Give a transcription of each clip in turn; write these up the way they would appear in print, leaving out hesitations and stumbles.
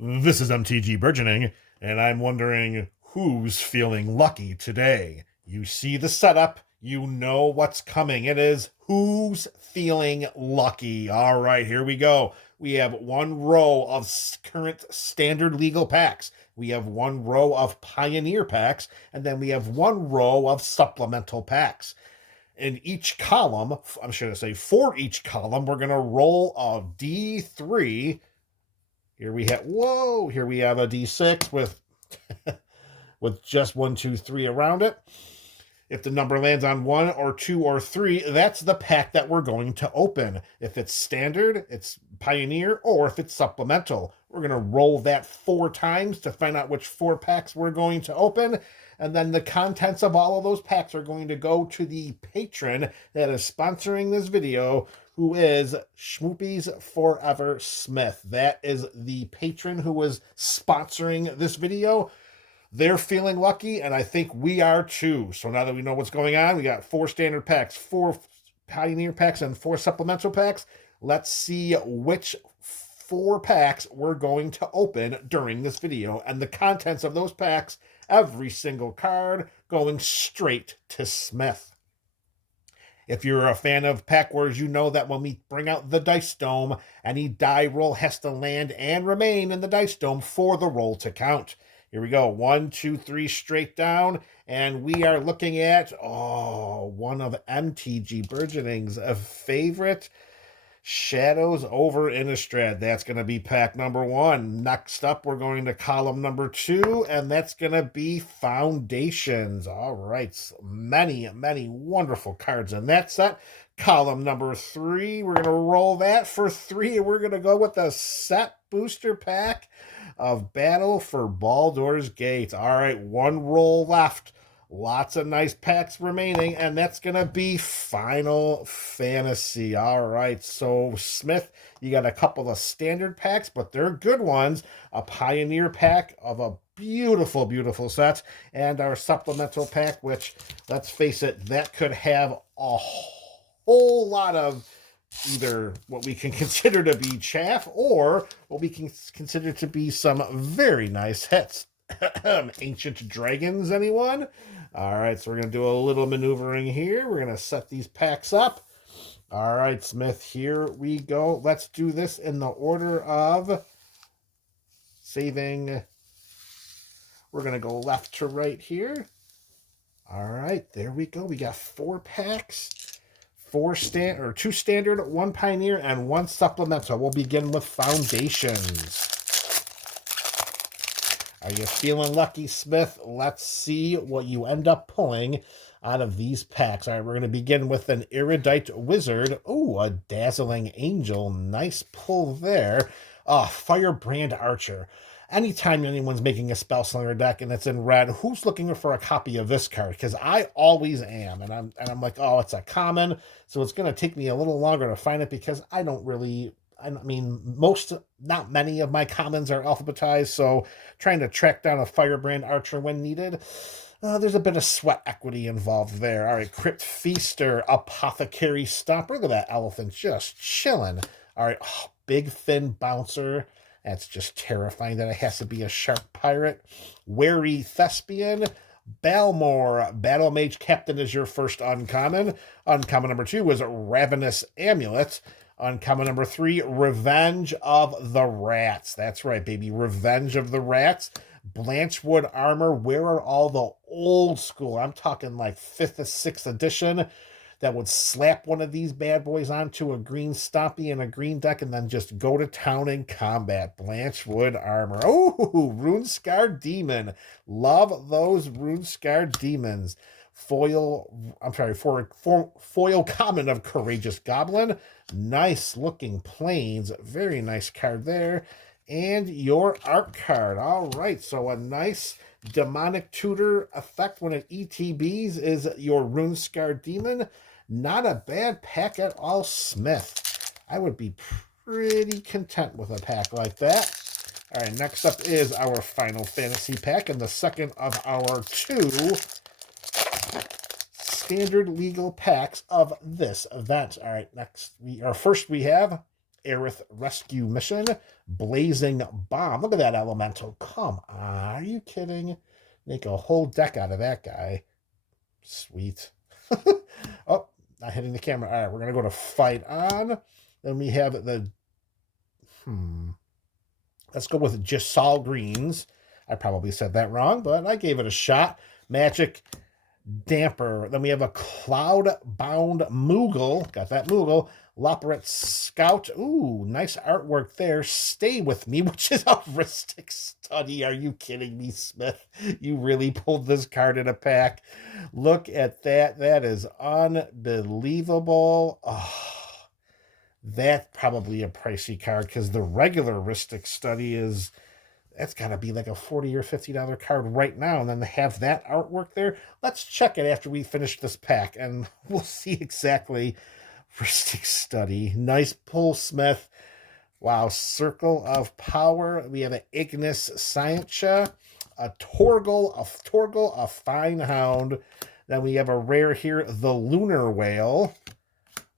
This is MTG Burgeoning, and I'm wondering who's feeling lucky today. You see the setup, you know what's coming. It is who's feeling lucky. All right, here we go. We have one row of current standard legal packs. We have one row of pioneer packs, and then we have one row of supplemental packs. In each column, I'm sure to say for each column, we're going to roll a D3. Here we have, whoa, here we have a D6 with with just 1, 2, 3 around it. If the number lands on 1 or 2 or 3, that's the pack that we're going to open. If it's standard, it's pioneer, or if it's supplemental. We're going to roll that 4 times to find out which 4 packs we're going to open. And then the contents of all of those packs are going to go to the patron that is sponsoring this video, who is Schmoopy's Forever Smith. That is the patron who is sponsoring this video. They're feeling lucky, and I think we are too. So now that we know what's going on, we got 4 standard packs, 4 pioneer packs, and 4 supplemental packs. Let's see which 4 packs we're going to open during this video, and the contents of those packs, every single card going straight to Smith. If you're a fan of Pack Wars, you know that when we bring out the Dice Dome, any die roll has to land and remain in the Dice Dome for the roll to count. Here we go. 1, 2, 3 straight down. And we are looking at, one of MTG Burgeoning's favorite Shadows over Innistrad. That's going to be pack number 1. Next up, we're going to column number 2, and that's going to be Foundations. All right. So many wonderful cards in that set. Column number 3, we're going to roll that for 3. We're going to go with the set booster pack of Battle for Baldur's Gate. All right, 1 roll left. Lots of nice packs remaining, and that's going to be Final Fantasy. All right, so Smith, you got a couple of standard packs, but they're good ones. A Pioneer pack of a beautiful set, and our supplemental pack, which, let's face it, that could have a whole lot of either what we can consider to be chaff or what we can consider to be some very nice hits. Ancient Dragons, anyone? All right, so we're going to do a little maneuvering here. We're going to set these packs up. All right, Smith, here we go. Let's do this in the order of saving. We're going to go left to right here. All right, there we go. We got 4 packs. 2 standard, 1 pioneer, and 1 supplemental. We'll begin with Foundations. Are you feeling lucky, Smith? Let's see what you end up pulling out of these packs. All right, we're going to begin with an Erudite Wizard. Oh, a Dazzling Angel. Nice pull there. Firebrand Archer. Anytime anyone's making a Spellslinger deck and it's in red, who's looking for a copy of this card? Because I always am, and I'm like, oh, it's a common, so it's going to take me a little longer to find it because not many of my commons are alphabetized, so trying to track down a Firebrand Archer when needed, there's a bit of sweat equity involved there. All right, Crypt Feaster, Apothecary Stomp. Look at that elephant just chilling. All right, Big Fin Bouncer. That's just terrifying that it has to be a shark pirate. Wary Thespian. Balmor, Battle Mage Captain is your first uncommon. Uncommon number 2 was Ravenous Amulet. Uncommon number 3, Revenge of the Rats. That's right, baby. Revenge of the Rats. Blanchwood Armor. Where are all the old school? I'm talking like 5th or 6th edition that would slap one of these bad boys onto a green Stompy and a green deck and then just go to town in combat. Blanchwood Armor. Oh, Runescarred Demon. Love those Runescarred Demons. Foil common of Courageous Goblin. Nice looking planes. Very nice card there. And your art card. All right, so a nice Demonic Tutor effect when it ETBs is your Runescarred Demon. Not a bad pack at all, Smith. I would be pretty content with a pack like that. All right, next up is our Final Fantasy pack, and the second of our 2 standard legal packs of this event. All right, first we have Aerith Rescue Mission, Blazing Bomb. Look at that elemental. Come on, are you kidding? Make a whole deck out of that guy. Sweet. Oh, not hitting the camera. All right, we're going to go to Fight On. Then we have the... Let's go with Giselle Greens. I probably said that wrong, but I gave it a shot. Magic Damper. Then we have a Cloud-Bound Moogle. Got that Moogle. Loporet Scout. Ooh, nice artwork there. Stay With Me, which is a Ristic Study. Are you kidding me, Smith? You really pulled this card in a pack. Look at that. That is unbelievable. Oh, that's probably a pricey card because the regular Ristic Study is... That's got to be like a $40 or $50 card right now. And then to have that artwork there, let's check it after we finish this pack. And we'll see exactly. Ristic Study. Nice pull, Smith. Wow. Circle of Power. We have an Ignis Scientia, a Torgal, a Fine Hound. Then we have a rare here, the Lunar Whale.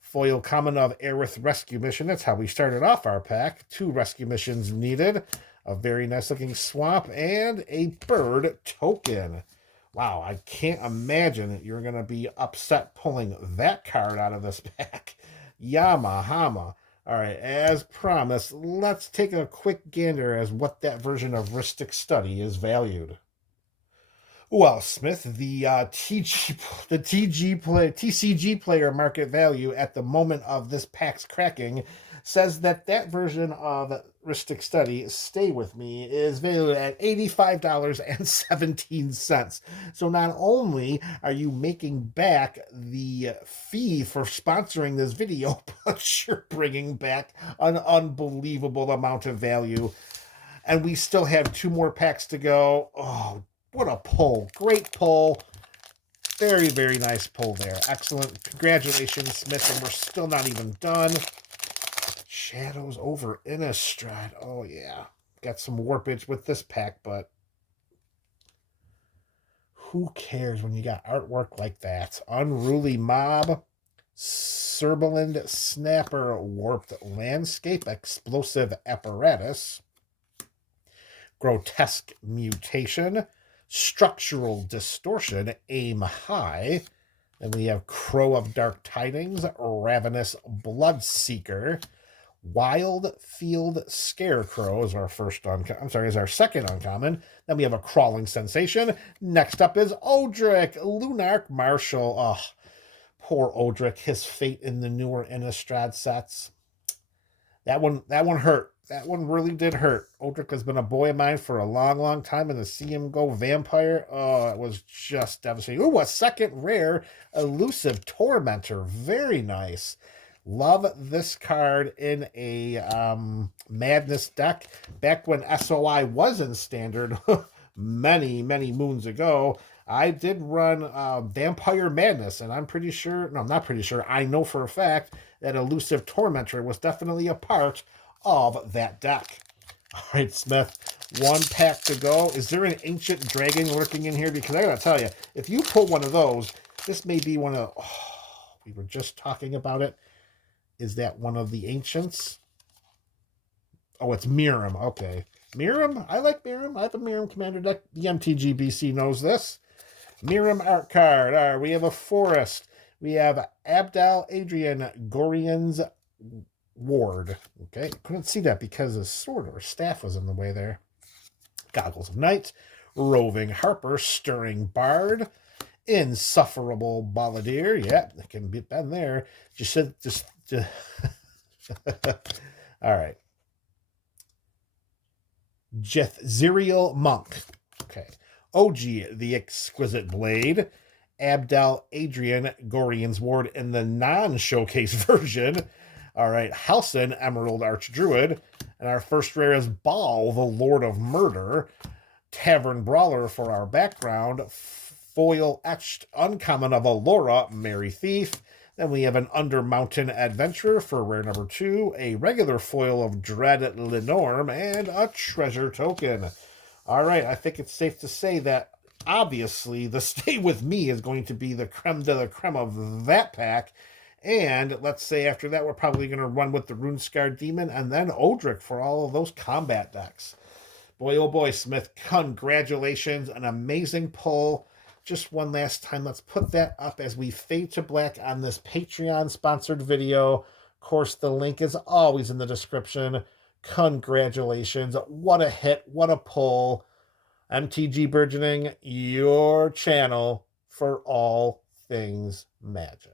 Foil common of Aerith Rescue Mission. That's how we started off our pack. 2 rescue missions needed. A very nice looking swamp and a bird token. Wow, I can't imagine that you're going to be upset pulling that card out of this pack. Yamahama. All right, as promised, let's take a quick gander as what that version of Ristic Study is valued. Well, Smith, the TCG player market value at the moment of this pack's cracking says that version of Ristic Study, Stay With Me, is valued at $85.17. So not only are you making back the fee for sponsoring this video, but you're bringing back an unbelievable amount of value. And we still have 2 more packs to go. Oh, what a pull. Great pull. Very, very nice pull there. Excellent. Congratulations, Smith. And we're still not even done. Shadows over Innistrad. Oh, yeah. Got some warpage with this pack, but who cares when you got artwork like that? Unruly Mob, Serbaland Snapper, Warped Landscape, Explosive Apparatus, Grotesque Mutation, Structural Distortion, Aim High. Then we have Crow of Dark Tidings, Ravenous Bloodseeker, Wild Field Scarecrow is our second uncommon. Then we have a Crawling Sensation. Next up is Odric, Lunarch Marshal. Oh, poor Odric, his fate in the newer Innistrad sets. That one hurt. That one really did hurt. Odric has been a boy of mine for a long, long time, and to see him go vampire, oh, it was just devastating. Ooh, a second rare, Elusive Tormentor. Very nice. Love this card in a Madness deck. Back when SOI was in Standard many, many moons ago, I did run Vampire Madness, and I'm pretty sure, no, I'm not pretty sure, I know for a fact that Elusive Tormentor was definitely a part of that deck. All right, Smith, 1 pack to go. Is there an Ancient Dragon lurking in here? Because I gotta tell you, if you pull one of those, this may be one of, we were just talking about it. Is that one of the Ancients? Oh, it's Miram. Okay. Miram? I like Miram. I have a Miram Commander deck. The MTG BC knows this. Miram art card. All right, we have a Forest. We have Abdal Adrian Gorian's Ward. Okay. Couldn't see that because his sword or staff was in the way there. Goggles of Night. Roving Harper. Stirring Bard. Insufferable Balladeer. Yeah, it can be done there. Just all right. Jethzerial Monk. Okay. OG, the Exquisite Blade. Abdal Adrian Gorian's Ward in the non-showcase version. All right. Halcyon, Emerald Archdruid. And our first rare is Baal, the Lord of Murder. Tavern Brawler for our background. Foil etched uncommon of Allura, Merry Thief. Then we have an Undermountain Adventurer for rare number 2, a regular foil of Dread Lenorm, and a treasure token. All right, I think it's safe to say that obviously the Stay With Me is going to be the creme de la creme of that pack. And let's say after that, we're probably going to run with the Runescar Demon and then Odric for all of those combat decks. Boy, oh boy, Smith, congratulations. An amazing pull. Just one last time, let's put that up as we fade to black on this Patreon-sponsored video. Of course, the link is always in the description. Congratulations. What a hit. What a pull. MTG Burgeoning, your channel for all things Magic.